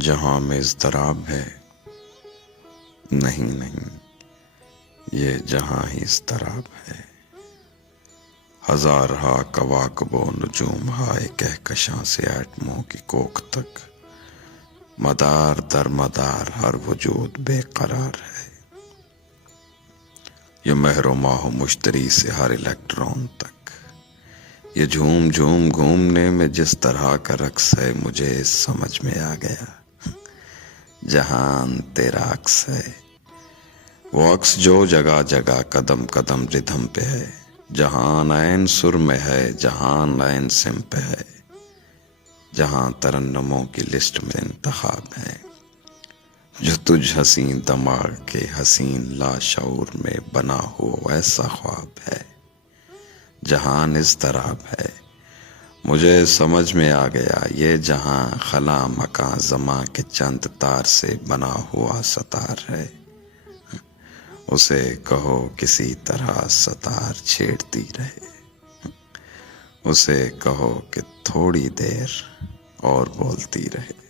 جہاں میں اضطراب ہے، نہیں نہیں، یہ جہاں ہی اضطراب ہے۔ ہزارہا کواکب و نجوم ہائے کہکشاں سے ایٹموں کی کوکھ تک، مدار در مدار ہر وجود بے قرار ہے۔ یہ مہر و ماہ و مشتری سے ہر الیکٹران تک، یہ جھوم جھوم گھومنے میں جس طرح کا رقص ہے، مجھے سمجھ میں آ گیا جہان تیرا عکس ہے۔ وہ عکس جو جگہ جگہ قدم قدم ردھم پہ ہے، جہان عین سر میں ہے، جہان عین سم پہ ہے، جہاں ترنموں کی لسٹ میں انتخاب ہے، جو تجھ حسین دماغ کے حسین لاشعور میں بنا ہوا ایسا خواب ہے۔ جہان اضطراب ہے، مجھے سمجھ میں آ گیا یہ جہاں خلا مکاں زماں کے چند تار سے بنا ہوا ستار ہے۔ اسے کہو کسی طرح ستار چھیڑتی رہے، اسے کہو کہ تھوڑی دیر اور بولتی رہے۔